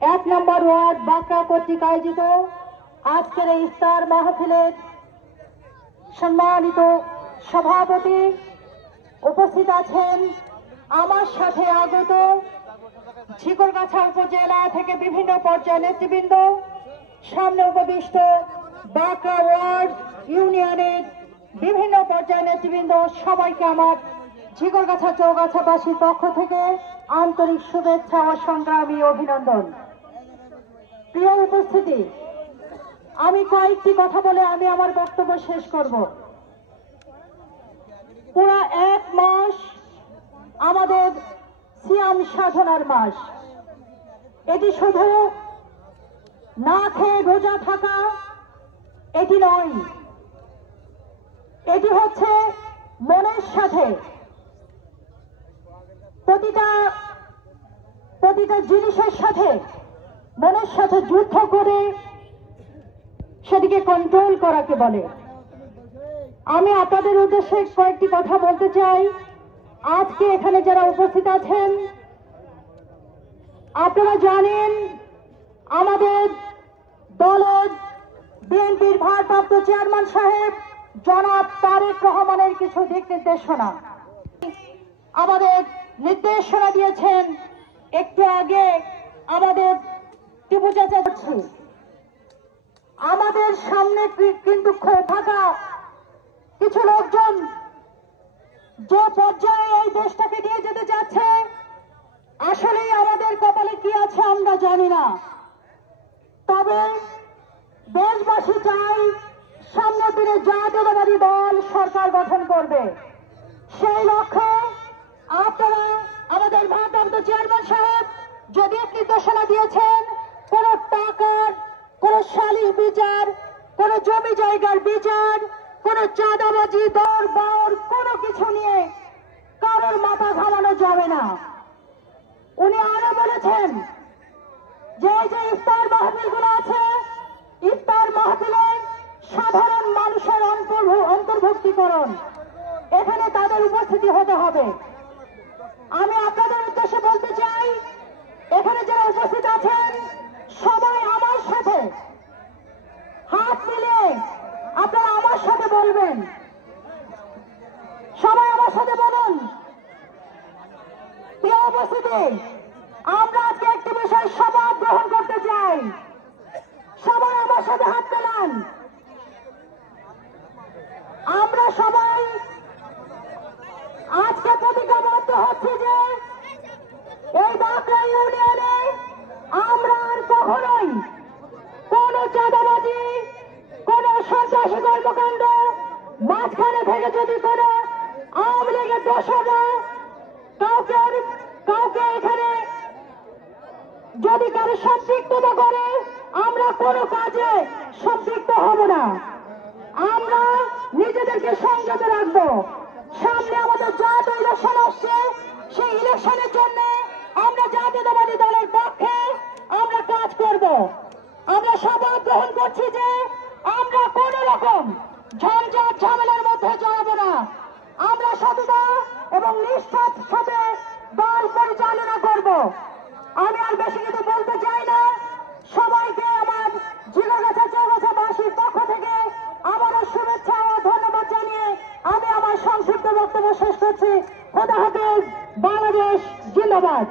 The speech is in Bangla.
1 নম্বর ওয়ার্ড বাঁকড়া কর্তৃক আয়োজিত আজকের এই ইফতার মাহফিলের সম্মানিত সভাপতি উপস্থিত আছেন। আমার সাথে আগত ঝিকরগাছা উপজেলা থেকে বিভিন্ন পর্যায়ের নেতৃবৃন্দ, সামনে উপবিষ্ট বাঁকড়া ওয়ার্ড ইউনিয়নের বিভিন্ন পর্যায়ের নেতৃবৃন্দ, সবাইকে আমার ঝিকরগাছা চৌগাছাবাসীর পক্ষ থেকে আন্তরিক শুভেচ্ছা ও সংগ্রামী অভিনন্দন। প্রিয় উপস্থিতি, আমি কয়েকটি কথা বলে আমি আমার বক্তব্য শেষ করব। পুরা 1 মাস আমাদের সিয়াম সাধনার মাস। এটি শুধু না খেয়ে রোজা থাকা এটি নয়, এটি হচ্ছে মনের সাথে প্রতিটা জিনিসের সাথে মনের সাথে যুদ্ধ করে সেটিকে কন্ট্রোল করাকে বলে। আমি আপনাদের উদ্দেশ্যে কয়েকটি কথা বলতে চাই। আজকে এখানে যারা উপস্থিত আছেন, আপনারা জানেন আমাদের দলের বিএনপির ভারপ্রাপ্ত চেয়ারম্যান সাহেব জনাব তারেক রহমানের কিছু দিক নির্দেশনা আমাদের নির্দেশনা দিয়েছেন। একটু আগে আমাদের টিপু চাচা যাচ্ছে, আমাদের সামনে কিন্তু থাকা কিছু লোকজন যে পর্যায়ে এই দেশটাকে নিয়ে যেতে যাচ্ছে, আসলেই আমাদের কপালে কি আছে আমরা জানি না। তবে দেশবাসী চাই সামনের দিনে জাতীয়তাবাদী দল সরকার গঠন করবে। সেই লক্ষ্যে আপনারা আমাদের ভারপ্রাপ্ত চেয়ারম্যান সাহেব যদি নির্দেশনা দিয়েছেন, কোন টাকার, কোন শালীর বিচার, কোন জমি জায়গার বিচার, কোন চাঁদাবাজি, দরবার কোনো কিছু নিয়ে কারোর মাথা ঘামানো যাবে না। উনি আরো বলেছেন যে এই যে ইফতার মাহফিলগুলো আছে, ইফতার মাহফিলে সাধারণ মানুষের অন্তর্ভুক্তিকরণ, এখানে তাদের উপস্থিতি হতে হবে। আমি আপনাদের উদ্দেশ্যে বলতে চাই, এখানে যারা উপস্থিত আছেন সবাই আমার সাথে হাত মিলিয়ে আপনারা আমার সাথে বলবেন, সবাই আমার সাথে বলুন। প্রিয় উপস্থিতি, আমরা আজকে একটি বিষয় শপথ গ্রহণ করতে চাই। সবাই আমার সাথে হাত মেলান। আমরা সবাই আজকে প্রতিজ্ঞাবদ্ধ হচ্ছি যে এই বাঁকড়া ইউনিয়নে আমরা আর কখনোই কোন চাঁদাবাজি, কোন সন্ত্রাসী কর্মকাণ্ড, মাঝখানে থেকে যদি কোন আওয়ামী লীগের দোষরা কাউকে এখানে যদি কারো সম্পৃক্ততা করে, আমরা কোনো কাজে সম্পৃক্ত হব না। আমরা নিজেদেরকে সংযত রাখবো। সামনে আমাদের জাতীয় ইলেকশন আসছে, সেই ইলেকশনের জন্য আমরা জাতীয়তাবাদী দলের পক্ষে আমরা কাজ করব। আমরা শপথ গ্রহণ করছি যে আমরা কোন রকম ঝঞ্ঝাট ঝামেলার মধ্যে জড়াবো না। আমরা সততা এবং নিষ্ঠার সাথে দল পরিচালনা করব। আমি আর বেশি কিছু বলতে চাই না। সবাইকে আমার ঝিকরগাছা চৌগাছাবাসীর পক্ষ থেকে আবারও শুভেচ্ছা ও ধন্যবাদ জানিয়ে আমি আমার সংক্ষিপ্ত বক্তব্য শেষ করছি। খোদা হাফেজ। বাংলাদেশ জিন্দাবাদ।